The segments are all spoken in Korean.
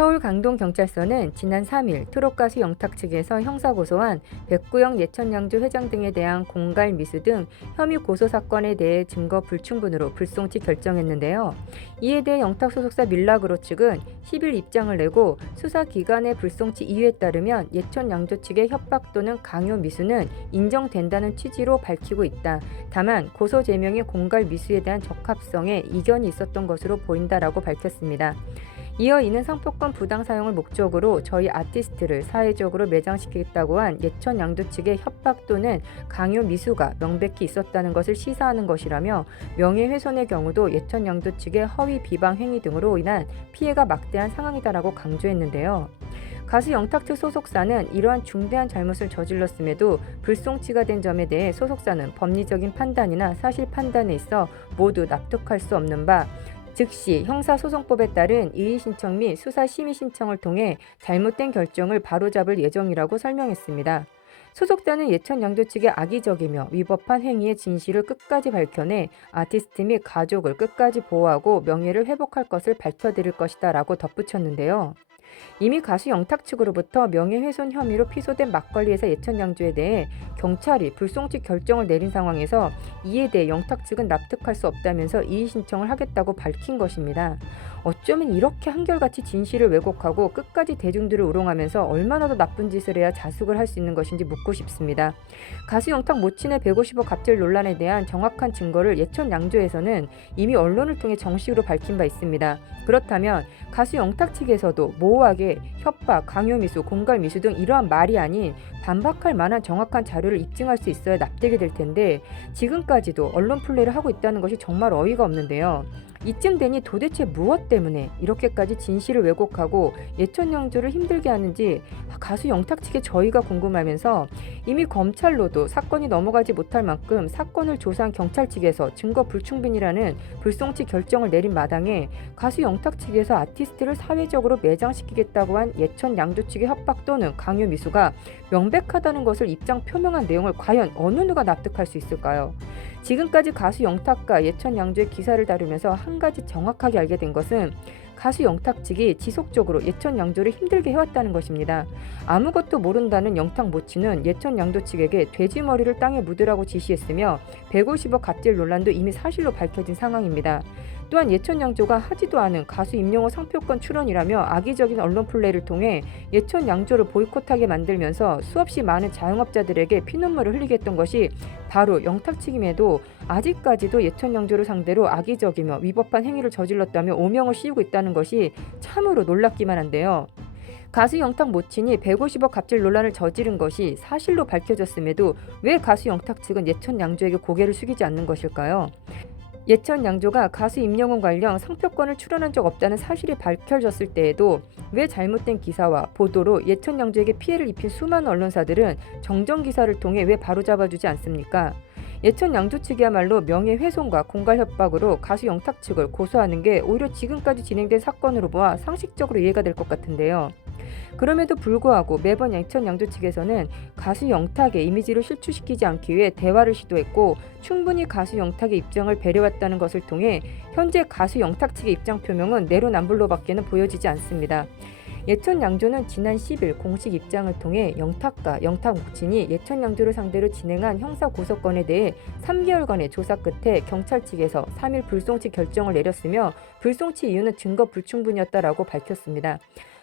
서울 강동경찰서는 지난 3일 트롯 가수 영탁 측에서 형사고소한 백구영 예천양주 회장 등에 대한 공갈 미수 등 혐의 고소 사건에 대해 증거 불충분으로 불송치 결정했는데요. 이에 대해 영탁 소속사 밀라그로 측은 10일 입장을 내고 수사기관의 불송치 이유에 따르면 예천양주 측의 협박 또는 강요 미수는 인정된다는 취지로 밝히고 있다. 다만 고소 제명의 공갈 미수에 대한 적합성에 이견이 있었던 것으로 보인다라고 밝혔습니다. 이어 이는 상표권 부당 사용을 목적으로 저희 아티스트를 사회적으로 매장시키겠다고 한 예천양주 측의 협박 또는 강요 미수가 명백히 있었다는 것을 시사하는 것이라며 명예훼손의 경우도 예천양주 측의 허위 비방 행위 등으로 인한 피해가 막대한 상황이다라고 강조했는데요. 가수 영탁 측 소속사는 이러한 중대한 잘못을 저질렀음에도 불송치가 된 점에 대해 소속사는 법리적인 판단이나 사실 판단에 있어 모두 납득할 수 없는 바 즉시 형사소송법에 따른 이의 신청 및 수사 심의 신청을 통해 잘못된 결정을 바로잡을 예정이라고 설명했습니다. 소속사는 예천양주 측의 악의적이며 위법한 행위의 진실을 끝까지 밝혀내 아티스트 및 가족을 끝까지 보호하고 명예를 회복할 것을 밝혀드릴 것이다 라고 덧붙였는데요. 이미 가수 영탁 측으로부터 명예훼손 혐의로 피소된 막걸리 회사 예천양주에 대해 경찰이 불송치 결정을 내린 상황에서 이에 대해 영탁 측은 납득할 수 없다면서 이의 신청을 하겠다고 밝힌 것입니다. 어쩌면 이렇게 한결같이 진실을 왜곡하고 끝까지 대중들을 우롱하면서 얼마나 더 나쁜 짓을 해야 자숙을 할 수 있는 것인지 묻고 싶습니다. 가수 영탁 모친의 150억 갑질 논란에 대한 정확한 증거를 예천양주에서는 이미 언론을 통해 정식으로 밝힌 바 있습니다. 그렇다면 가수 영탁 측에서도 모호하게 협박, 강요미수, 공갈미수 등 이러한 말이 아닌 반박할 만한 정확한 자료를 입증할 수 있어야 납득이 될 텐데 지금까지도 언론 플레이를 하고 있다는 것이 정말 어이가 없는데요. 이쯤 되니 도대체 무엇 때문에 이렇게까지 진실을 왜곡하고 예천양주를 힘들게 하는지 가수 영탁 측의 저희가 궁금하면서 이미 검찰로도 사건이 넘어가지 못할 만큼 사건을 조사한 경찰 측에서 증거 불충분이라는 불송치 결정을 내린 마당에 가수 영탁 측에서 아티스트를 사회적으로 매장시키겠다고 한 예천양주 측의 협박 또는 강요 미수가 명백하다는 것을 입장 표명한 내용을 과연 어느 누가 납득할 수 있을까요? 지금까지 가수 영탁과 예천양주의 기사를 다루면서 한 가지 정확하게 알게 된 것은 가수 영탁 측이 지속적으로 예천양주를 힘들게 해왔다는 것입니다. 아무것도 모른다는 영탁 모친은 예천양주 측에게 돼지머리를 땅에 묻으라고 지시했으며 150억 갑질 논란도 이미 사실로 밝혀진 상황입니다. 또한 예천양조가 하지도 않은 가수 임영호 상표권 출원이라며 악의적인 언론 플레이를 통해 예천양조를 보이콧하게 만들면서 수없이 많은 자영업자들에게 피눈물을 흘리게 했던 것이 바로 영탁 측임에도 아직까지도 예천양조를 상대로 악의적이며 위법한 행위를 저질렀다며 오명을 씌우고 있다는 것이 참으로 놀랍기만 한데요. 가수 영탁 모친이 150억 갑질 논란을 저지른 것이 사실로 밝혀졌음에도 왜 가수 영탁 측은 예천양조에게 고개를 숙이지 않는 것일까요? 예천양조가 가수 임영웅 관련 상표권을 출원한 적 없다는 사실이 밝혀졌을 때에도 왜 잘못된 기사와 보도로 예천양조에게 피해를 입힌 수많은 언론사들은 정정기사를 통해 왜 바로잡아주지 않습니까? 예천양조 측이야말로 명예훼손과 공갈협박으로 가수 영탁 측을 고소하는 게 오히려 지금까지 진행된 사건으로 보아 상식적으로 이해가 될 것 같은데요. 그럼에도 불구하고 매번 예천양조 측에서는 가수 영탁의 이미지를 실추시키지 않기 위해 대화를 시도했고 충분히 가수 영탁의 입장을 배려했다는 것을 통해 현재 가수 영탁 측의 입장 표명은 내로남불로밖에는 보여지지 않습니다. 예천양조는 지난 10일 공식 입장을 통해 영탁과 영탁 모친이 예천양조를 상대로 진행한 형사고소건에 대해 3개월간의 조사 끝에 경찰 측에서 3일 불송치 결정을 내렸으며 불송치 이유는 증거 불충분이었다라고 밝혔습니다.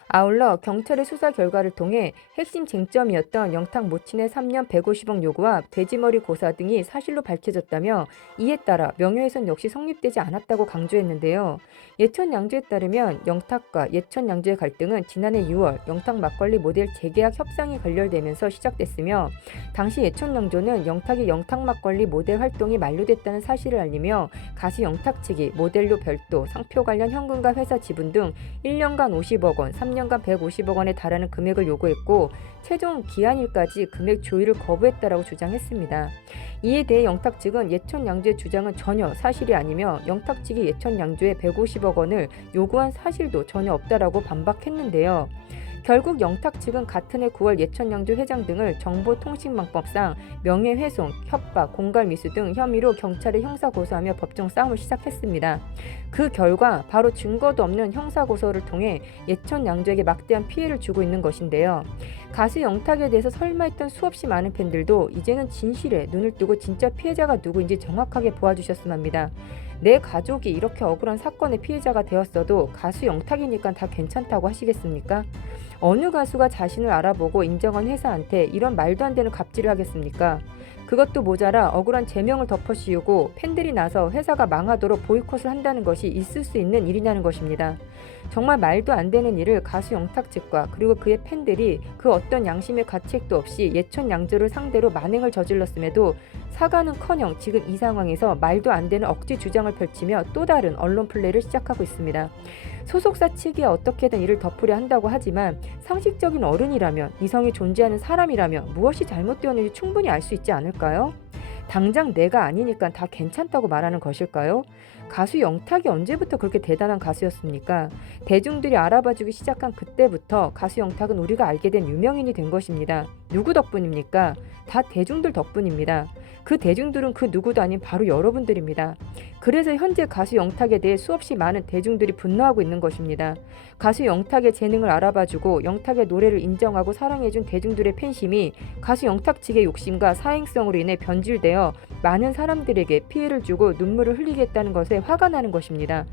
아울러 경찰의 수사 결과를 통해 핵심 쟁점이었던 영탁 모친의 3년 150억 요구와 돼지머리 고사 등이 사실로 밝혀졌다며 이에 따라 명예훼손 역시 성립되지 않았다고 강조했는데요. 예천양조에 따르면 영탁과 예천양조의 갈등은 지난해 6월 영탁 막걸리 모델 재계약 협상이 결렬되면서 시작됐으며 당시 예천양조는 영탁의 영탁 막걸리 모델 활동이 만료됐다는 사실을 알리며 가수 영탁 측이 모델료 별도, 상표 관련 현금과 회사 지분 등 1년간 50억 원, 3년간 150억 원에 달하는 금액을 요구했고 최종 기한일까지 금액 조율을 거부했다라고 주장했습니다. 이에 대해 영탁 측은 예천양조의 주장은 전혀 사실이 아니며 영탁 측이 예천양조에 150억 원을 요구한 사실도 전혀 없다라고 반박했는데요. 결국 영탁 측은 같은 해 9월 예천양조 회장 등을 정보통신망법상 명예훼손, 협박, 공갈미수 등 혐의로 경찰에 형사고소하며 법정 싸움을 시작했습니다. 그 결과 바로 증거도 없는 형사고소를 통해 예천양조에게 막대한 피해를 주고 있는 것인데요. 가수 영탁에 대해서 설마했던 수없이 많은 팬들도 이제는 진실에 눈을 뜨고 진짜 피해자가 누구인지 정확하게 보아주셨으면 합니다. 내 가족이 이렇게 억울한 사건의 피해자가 되었어도 가수 영탁이니까 다 괜찮다고 하시겠습니까? 어느 가수가 자신을 알아보고 인정한 회사한테 이런 말도 안 되는 갑질을 하겠습니까? 그것도 모자라 억울한 제명을 덮어씌우고 팬들이 나서 회사가 망하도록 보이콧을 한다는 것이 있을 수 있는 일이냐는 것입니다. 정말 말도 안 되는 일을 가수 영탁 측과 그리고 그의 팬들이 그 어떤 양심의 가책도 없이 예천 양조를 상대로 만행을 저질렀음에도 사과는커녕 지금 이 상황에서 말도 안 되는 억지 주장을 펼치며 또 다른 언론 플레이를 시작하고 있습니다. 소속사 측이 어떻게든 이를 덮으려 한다고 하지만 상식적인 어른이라면, 이성이 존재하는 사람이라면 무엇이 잘못되었는지 충분히 알 수 있지 않을까요? 당장 내가 아니니까 다 괜찮다고 말하는 것일까요? 가수 영탁이 언제부터 그렇게 대단한 가수였습니까? 대중들이 알아봐주기 시작한 그때부터 가수 영탁은 우리가 알게 된 유명인이 된 것입니다. 누구 덕분입니까? 다 대중들 덕분입니다. 그 대중들은 그 누구도 아닌 바로 여러분들입니다. 그래서 현재 가수 영탁에 대해 수없이 많은 대중들이 분노하고 있는 것입니다. 가수 영탁의 재능을 알아봐주고 영탁의 노래를 인정하고 사랑해준 대중들의 팬심이 가수 영탁 측의 욕심과 사행성으로 인해 변질되어 많은 사람들에게 피해를 주고 눈물을 흘리게 했다는 것에 화가 나는 것입니다.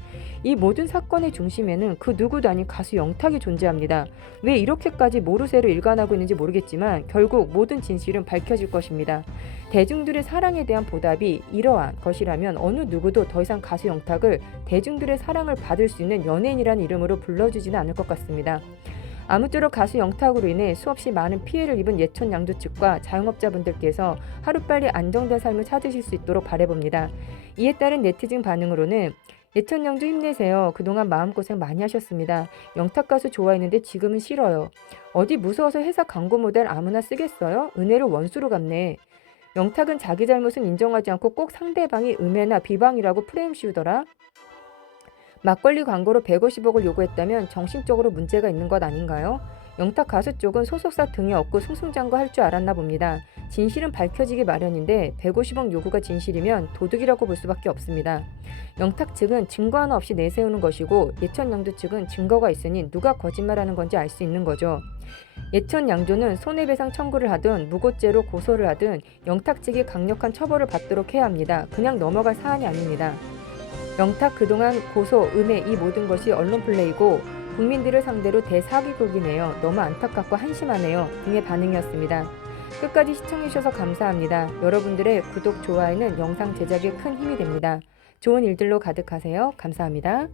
이 모든 사건의 중심에는 그 누구도 아닌 가수 영탁이 존재합니다. 왜 이렇게까지 모르쇠로 일관하고 있는지 모르겠지만 결국 모든 진실은 밝혀질 것입니다. 대중들의 사랑에 대한 보답이 이러한 것이라면 어느 누구도 더 이상 가수 영탁을 대중들의 사랑을 받을 수 있는 연예인이라는 이름으로 불러주지는 않을 것 같습니다. 아무쪼록 가수 영탁으로 인해 수없이 많은 피해를 입은 예천 양조 측과 자영업자분들께서 하루빨리 안정된 삶을 찾으실 수 있도록 바라봅니다. 이에 따른 네티즌 반응으로는 예천 양조 힘내세요. 그동안 마음고생 많이 하셨습니다. 영탁 가수 좋아했는데 지금은 싫어요. 어디 무서워서 회사 광고 모델 아무나 쓰겠어요? 은혜를 원수로 갚네. 영탁은 자기 잘못은 인정하지 않고 꼭 상대방이 음해나 비방이라고 프레임 씌우더라. 막걸리 광고로 150억을 요구했다면 정신적으로 문제가 있는 것 아닌가요? 영탁 가수 쪽은 소속사 등에 업고 승승장구할 줄 알았나 봅니다. 진실은 밝혀지기 마련인데 150억 요구가 진실이면 도둑이라고 볼 수밖에 없습니다. 영탁 측은 증거 하나 없이 내세우는 것이고 예천 양조 측은 증거가 있으니 누가 거짓말하는 건지 알 수 있는 거죠. 예천 양조는 손해배상 청구를 하든 무고죄로 고소를 하든 영탁 측이 강력한 처벌을 받도록 해야 합니다. 그냥 넘어갈 사안이 아닙니다. 영탁 그동안 고소, 음해 이 모든 것이 언론 플레이고 국민들을 상대로 대사기극이네요. 너무 안타깝고 한심하네요. 등의 반응이었습니다. 끝까지 시청해주셔서 감사합니다. 여러분들의 구독, 좋아요는 영상 제작에 큰 힘이 됩니다. 좋은 일들로 가득하세요. 감사합니다.